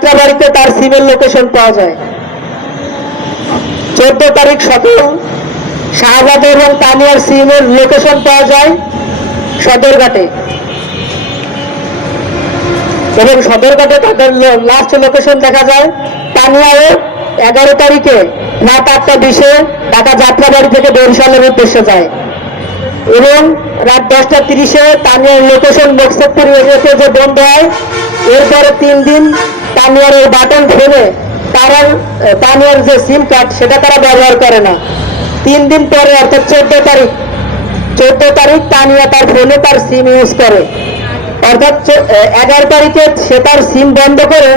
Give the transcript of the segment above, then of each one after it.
যাত্রাবাড়িতে তার সিমের লোকেশন পাওয়া যায়। চোদ্দ তারিখ সকাল শাহবাদ এবং তানিয়ার সিমের লোকেশন পাওয়া যায় সদরঘাটে। এবং সদরঘাটে তাদের লাস্ট লোকেশন দেখা যায় তানিয়াও এগারো তারিখে রাত আটটা বিশে ঢাকা যাত্রাবাড়ি থেকে বরিশালের উদ্দেশ্যে যায়। এবং রাত দশটা তিরিশে তানিয়ার লোকেশন মোকসেদপুর এরিয়াতে যে বন্ধ হয়, এরপরে তিন দিন তানিয়ার ওই বাটন ফোনে তারা তানিয়ার যে সিম কার্ড সেটা তারা ব্যবহার করে না। তিন দিন পরে, অর্থাৎ চোদ্দ তারিখ চোদ্দ তারিখ তানিয়া তার ফোনে তার সিম ইউজ করে। অর্থাৎ এগারো তারিখে সে তার সিম বন্ধ করে,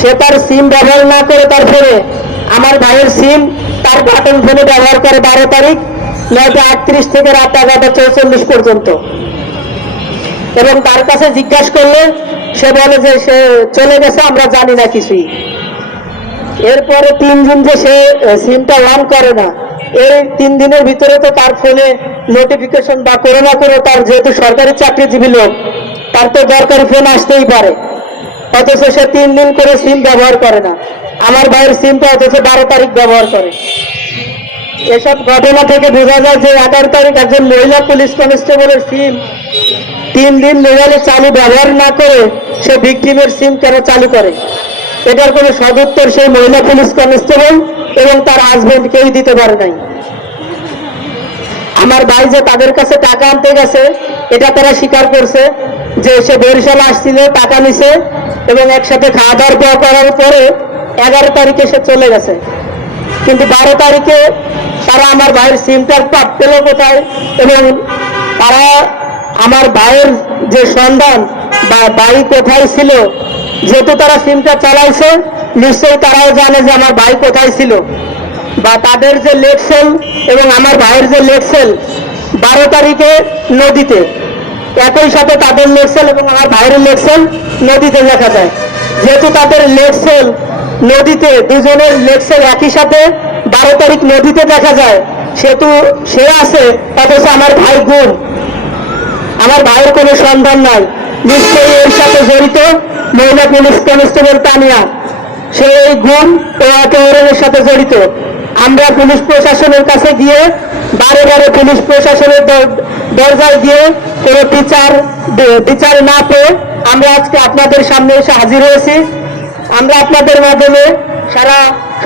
সে তার সিম ব্যবহার না করে তার ফোনে আমার ভাইয়ের সিম তার বাটন ফোনে ব্যবহার করে বারো তারিখ, নয়টা আটত্রিশ থেকে রাত এগারোটা চৌচল্লিশ পর্যন্ত। এবং তার কাছে জিজ্ঞাসা করলে সে বলে যে সে চলে গেছে, আমরা জানি না কিছুই। এরপরে তিন দিন যে সে সিমটা অন করে না, এই তিন দিনের ভিতরে তো তার ফোনে নোটিফিকেশন বা কোনো না কোনো তার যেহেতু সরকারি চাকরিজীবী লোক, তার তো দরকারি ফোন আসতেই পারে। অথচ সে তিন দিন করে সিম ব্যবহার করে না। আমার ভাইয়ের সিমটা অথচ বারো তারিখ ব্যবহার করে। এসব ঘটনা থেকে বোঝা যায় যে এগারো তারিখ একজন মহিলা পুলিশ কনস্টেবলের সিম তিন দিন মোবাইলে চালু ব্যবহার না করে সে ভিকটিমের সিম কেন চালু করে? এটার কোনো সদুত্তর সেই মহিলা পুলিশ কনস্টেবল এবং তার হাজবেন্ড কেউই দিতে পারে নাই। আমার ভাই যে তাদের কাছে টাকা আনতে গেছে, এটা তারা স্বীকার করছে যে সে বরিশাল আসছিল, টাকা নিছে এবং একসাথে খাওয়া দাওয়ার পর করার পরে এগারো তারিখে সে চলে গেছে। কিন্তু বারো তারিখে তারা আমার ভাইয়ের সিমটার পাপ পেল কোথায়? এবং তারা আমার ভাইয়ের যে সন্ধান বা বাড়ি কোথায় ছিল, যেহেতু তারা সিমটা চালাইছে, নিশ্চয়ই তারাও জানে যে আমার ভাই কোথায় ছিল। বা তাদের যে লেকসেল এবং আমার ভাইয়ের যে লেকসেল বারো তারিখে নদীতে, একই সাথে তাদের লেকসেল এবং আমার ভাইয়ের লেকসেল নদীতে দেখা যায়। যেহেতু তাদের লেকসেল নদীতে, দুজনের লেকসেল একই সাথে তারিখ নদীতে দেখা যায় সেহেতু সে আছে, অথচ আমার ভাই গুম আমার ভাইয়ের কোনো সন্ধান নাই। নিশ্চয়ই এর সাথে জড়িত মহিলা পুলিশ কনস্টেবল তানিয়া। সে এই গুম ও অপহরণের সাথে জড়িত। আমরা পুলিশ প্রশাসনের কাছে গিয়ে, বারে বারে পুলিশ প্রশাসনের দর- দরজায় গিয়ে কোনো বিচার দে- বিচার না পেয়ে আমরা আজকে আপনাদের সামনে এসে হাজির হয়েছি। আমরা আপনাদের মাধ্যমে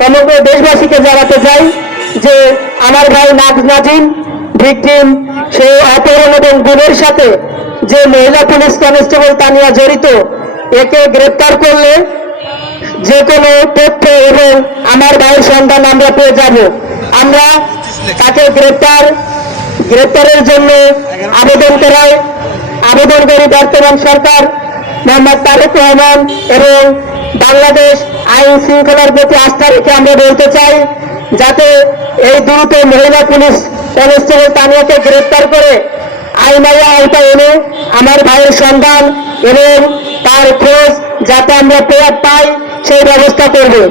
সমগ্র দেশবাসীকে জানাতে চাই যে আমার ভাই নাগ নাজিম, ভিকটিম, সে অপহরণ এবং গুণের সাথে যে মহিলা পুলিশ কনস্টেবল তানিয়া জড়িত, একে গ্রেপ্তার করলে যে কোনো তথ্য এবং আমার ভাইয়ের সন্ধান আমরা পেয়ে যাব। আমরা তাকে গ্রেপ্তার, গ্রেপ্তারের জন্য আবেদন করায় আবেদনকারী বর্তমান সরকার মোহাম্মদ তারেক রহমান এবং বাংলাদেশ আইন শৃঙ্খলার প্রতি আস্থা রেখে আমরা বলতে চাই, যাতে এই দ্রুত মহিলা পুলিশ কনস্টেবল তানিয়াকে গ্রেপ্তার করে আইনাইয়া আওতা এনে আমার ভাইয়ের সন্ধান এবং তার খোঁজ যাতে আমরা পেয়ার পাই, সেই ব্যবস্থা করবে।